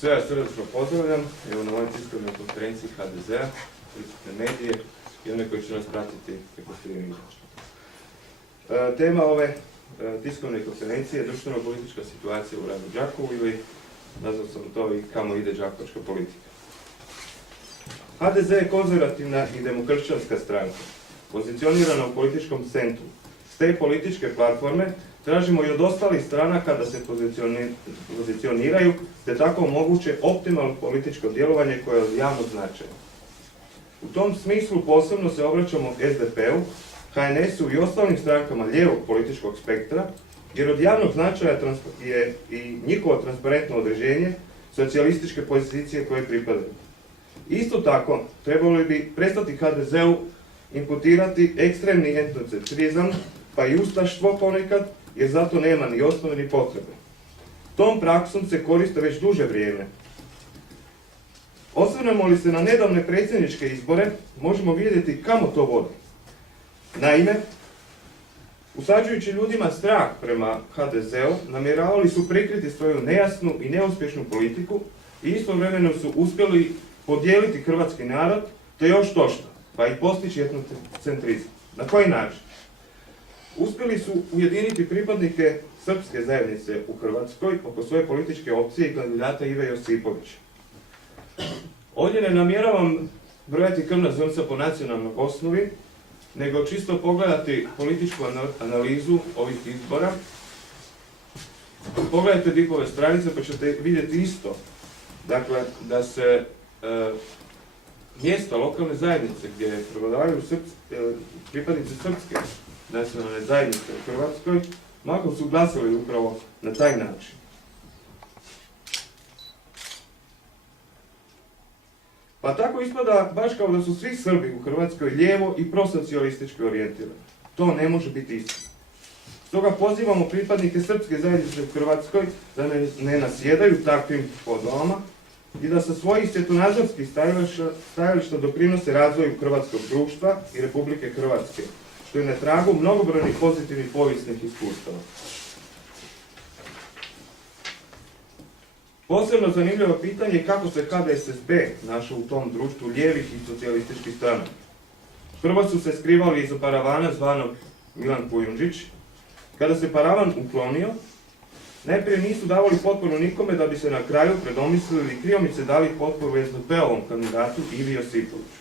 Sve ja srdečno pozdravljam, evo na ovoj tiskovnoj konferenciji HDZ-a, prisutne medije i one koji će nas pratiti preko streaminga. Tema ove tiskovne konferencije je društveno-politička situacija u gradu Đakovu ili nazvao sam to i kamo ide đakovačka politika. HDZ je konzervativna i demokršćanska stranka, pozicionirana u političkom centru. S te političke platforme tražimo i od ostalih stranaka da se pozicioniraju, te tako omoguće optimalno političko djelovanje koje je od javnog značaja. U tom smislu posebno se obraćamo SDP-u, HNS-u i ostalim strankama lijevog političkog spektra, jer od javnog značaja je i njihovo transparentno određenje socijalističke pozicije koje pripadaju. Isto tako, trebali bi prestati HDZ-u imputirati ekstremni etnocentrizam, pa i ustaštvo ponekad, jer zato nema ni osnove ni potrebe. Tom praksom se koriste već duže vrijeme. Osvrnemo li se na nedavne predsjedničke izbore, možemo vidjeti kamo to vodi. Naime, usađujući ljudima strah prema HDZ-u, namjeravali su prikriti svoju nejasnu i neuspješnu politiku i istovremeno su uspjeli podijeliti hrvatski narod, te još tošta, pa i postići etnocentrizam. Na koji način? Uspjeli su ujediniti pripadnike srpske zajednice u Hrvatskoj oko svoje političke opcije i kandidata Ive Josipovića. Ovdje ne namjeravam brojati krvna zrnca po nacionalnoj osnovi, nego čisto pogledati političku analizu ovih izbora. Pogledajte DIP-ove stranice pa ćete vidjeti isto. Dakle, da se mjesta lokalne zajednice gdje prevladavaju pripadnici srpske nacionalne zajednice u Hrvatskoj, mahom su glasali upravo na taj način. Pa tako ispada baš kao da su svi Srbi u Hrvatskoj lijevo i prosocijalistički orijentirani. To ne može biti istina. Stoga pozivamo pripadnike srpske zajednice u Hrvatskoj da ne nasjedaju takvim podvalama i da sa svojih svjetonazorskih stajališta doprinose razvoju hrvatskog društva i Republike Hrvatske, što je na tragu mnogobrojnih pozitivnih povijesnih iskustava. Posebno zanimljivo pitanje je kako se HDSSB našao u tom društvu lijevih i socijalističkih stranaka. Prvo su se skrivali iza paravana zvanog Milan Kujundžić. Kada se paravan uklonio, najprije nisu davali potporu nikome da bi se na kraju predomislili i kriomice dali potporu SDP-ovom kandidatu Ivi Josipoviću.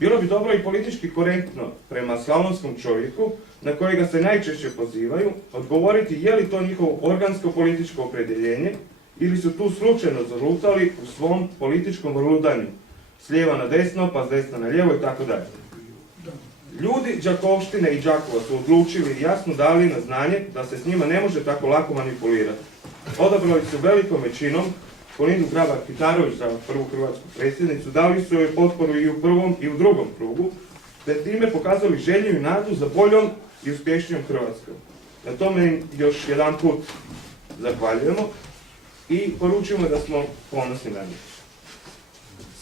Bilo bi dobro i politički korektno prema slavonskom čovjeku, na kojega se najčešće pozivaju, odgovoriti je li to njihovo organsko političko opredjeljenje ili su tu slučajno zalutali u svom političkom ludanju, s lijeva na desno, pa s desna na lijevo i tako dalje. Ljudi Đakovštine i Đakova su odlučili i jasno dali na znanje da se s njima ne može tako lako manipulirati. Odabrali su velikom većinom Kolindu Grabar-Kitarović za prvu hrvatsku predsjednicu, dali su joj potporu i u prvom i u drugom krugu, te time pokazali želju i nadu za boljom i uspješnijom Hrvatskom. Na tome im još jedan put zahvaljujemo i poručujemo da smo ponosni na njih.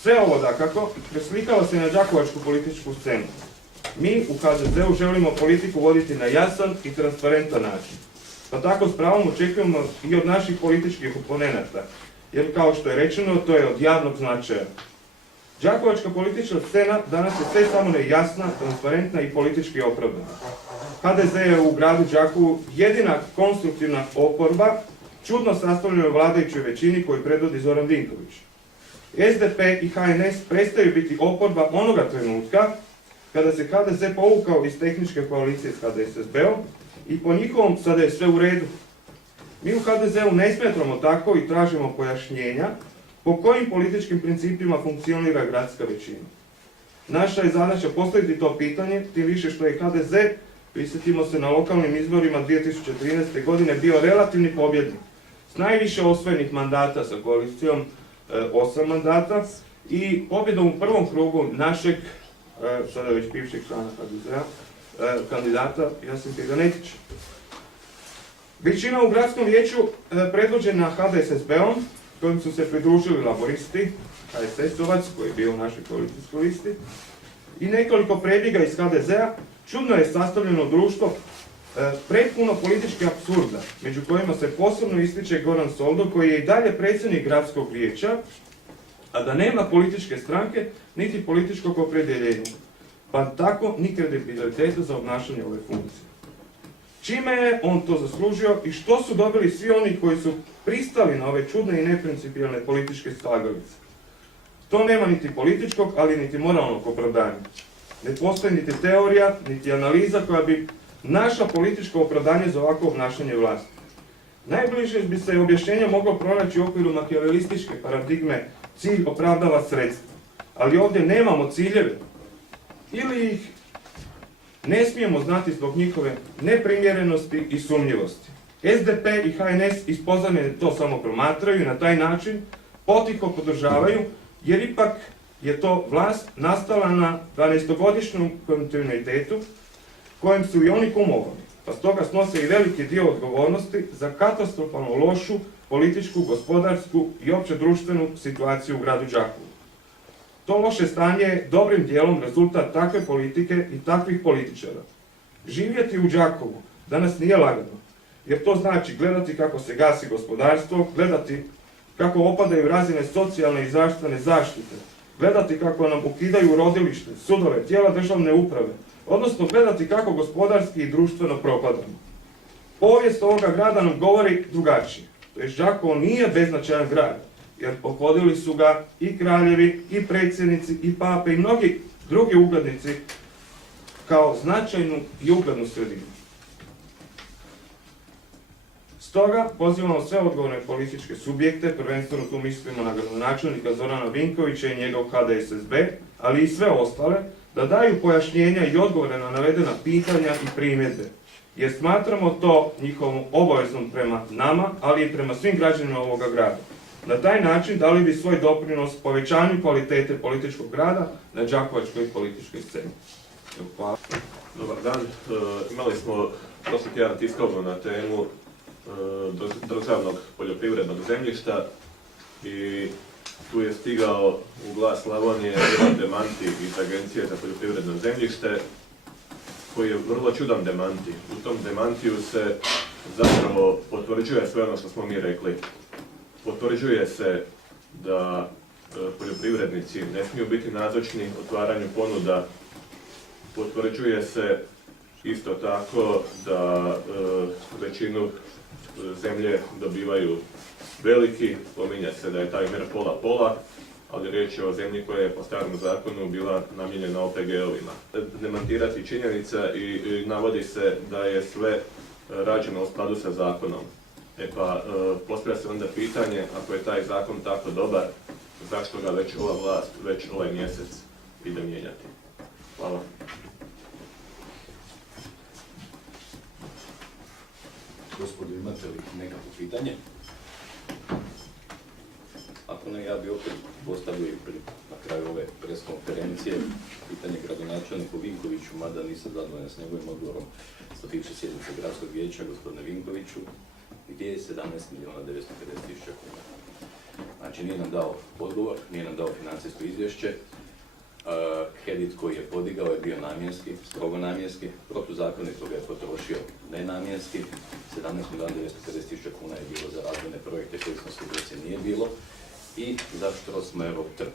Sve ovo dakako preslikava se na đakovačku političku scenu. Mi u HDZ-u želimo politiku voditi na jasan i transparentan način. Pa tako s pravom očekujemo i od naših političkih oponenata, jer kao što je rečeno, to je od javnog značaja. Đakovačka politička scena danas je sve samo ne jasna, transparentna i politički opravdana. HDZ je u gradu Đakovu jedina konstruktivna oporba, čudno sastavljenoj vladajućoj većini koju predvodi Zoran Vinković. SDP i HNS prestaju biti oporba onoga trenutka kada se HDZ povukao iz tehničke koalicije s HDSSB-om i po njihovom sada je sve u redu. Mi u HDZ-u ne smatramo tako i tražimo pojašnjenja po kojim političkim principima funkcionira gradska većina. Naša je zadaća postaviti to pitanje, tim više što je HDZ, prisjetimo se na lokalnim izborima 2013. godine, bio relativni pobjednik s najviše osvojenih mandata sa koalicijom 8 mandata i pobjedom u prvom krugu našeg, sada već bivšeg člana HDZ-a, kandidata Josipa Ganetića. Većina u gradskom vijeću predvođena HDSSB-om, kojim su se pridružili laboristi, HSS-ovac koji je bio u našoj koalicijskoj listi, i nekoliko prebjega iz HDZ-a, čudno je sastavljeno društvo prepuno političkih apsurda, među kojima se posebno ističe Goran Soldo, koji je i dalje predsjednik gradskog vijeća, a da nema političke stranke, niti političkog opredjeljenja, pa tako ni kredibiliteta za obnašanje ove funkcije. Čime je on to zaslužio i što su dobili svi oni koji su pristali na ove čudne i neprincipijelne političke slagalice? To nema niti političkog, ali niti moralnog opravdanja. Ne postoji niti teorija, niti analiza koja bi našla političko opravdanje za ovako obnašanje vlasti. Najbliže bi se objašnjenje moglo pronaći u okviru makiavelističke paradigme cilj opravdava sredstvo. Ali ovdje nemamo ciljeve ili ih ne smijemo znati zbog njihove neprimjerenosti i sumnjivosti. SDP i HNS ispoznane to samo promatraju i na taj način potiho podržavaju, jer ipak je to vlast nastala na 12-godišnjem kontinuitetu kojem su i oni kumovali, pa stoga snose i veliki dio odgovornosti za katastrofalno lošu političku, gospodarsku i opće društvenu situaciju u gradu Đakovu. To loše stanje je dobrim dijelom rezultat takve politike i takvih političara. Živjeti u Đakovu danas nije lagano, jer to znači gledati kako se gasi gospodarstvo, gledati kako opadaju razine socijalne i zdravstvene zaštite, gledati kako nam ukidaju rodilište, sudove, tijela državne uprave, odnosno gledati kako gospodarski i društveno propadamo. Povijest ovoga grada nam govori drugačije. Đakovo nije beznačajan grad, jer pohodili su ga i kraljevi, i predsjednici, i pape, i mnogi drugi uglednici kao značajnu i uglednu sredinu. Stoga pozivamo sve odgovorne političke subjekte, prvenstveno tu mislimo na gradonačelnika Zorana Vinkovića i njegov HDSSB, ali i sve ostale, da daju pojašnjenja i odgovore na navedena pitanja i primjedbe, jer smatramo to njihovom obaveznom prema nama, ali i prema svim građanima ovoga grada. Na taj način dali bi svoj doprinos povećanju kvalitete političkog rada na đakovačkoj političkoj sceni. Hvala. Dobar dan. Imali smo prošli tjedan tiskovnu na temu državnog poljoprivrednog zemljišta i tu je stigao u Glas Slavonije jedan demanti iz Agencije za poljoprivredno zemljište koji je vrlo čudan demanti. U tom demantiju se zapravo potvrđuje sve ono što smo mi rekli. Potvrđuje se da poljoprivrednici ne smiju biti nazočni otvaranju ponuda. Potvrđuje se isto tako da većinu zemlje dobivaju veliki, spominje se da je taj mjer pola-pola, ali riječ je o zemlji koja je po starom zakonu bila namijenjena OPG-ovima. Demantirati činjenica i navodi se da je sve rađeno u skladu sa zakonom. Postavlja se onda pitanje, ako je taj zakon tako dobar, zašto ga već ova vlast, već ovaj mjesec ide mijenjati? Hvala. Gospodo, imate li nekako pitanje? Ako ne, ja bi opet postavio i na kraju ove preskonferencije pitanje gradonačelniku Vinkoviću, mada nisam zadovoljan s njegovim odgovorom sa bivše sjednice gradskog vijeća, gospodine Vinkoviću, gdje je 17.950.000 kuna. Znači, nije nam dao odgovor, nije nam dao financijsko izvješće. Kredit koji je podigao je bio namjenski, strogo namjenski, protuzakonito ga je potrošio nenamjenski, 17.950.000 kuna je bilo za razvojne projekte koji smo svjedoci nije bilo i za Strossmayerov trg.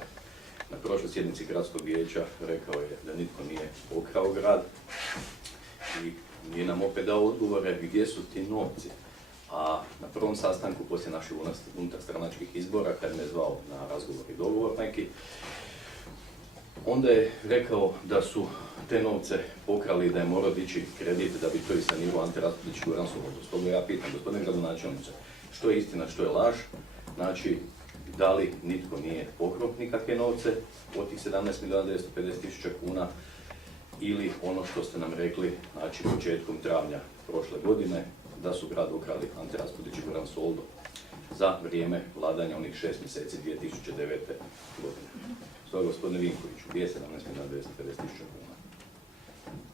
Na prošloj sjednici gradskog vijeća rekao je da nitko nije pokrao grad i nije nam opet dao odgovore gdje su ti novci. A na prvom sastanku poslije naših unutarstranačkih izbora, kad me zvao na razgovor i dogovor neki, onda je rekao da su te novce pokrali, da je morao dići kredit da bi to i sanirao Ante Raspudić u Ransovodu. Stoga ja pitam, gospodine gradonačelniče, što je istina, što je laž? Znači, da li nitko nije pokrao nikakve novce od tih 17.950.000 kuna ili ono što ste nam rekli, znači početkom travnja prošle godine, da su grad ukrali Ante Raspudić i Goran Soldo za vrijeme vladanja onih 6 mjeseci 2009. godine. Stoga, gospodine Vinkoviću, gdje je 17.950.000 kuna?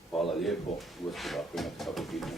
Hvala lijepo, gospoda, ako imate kako pitanje.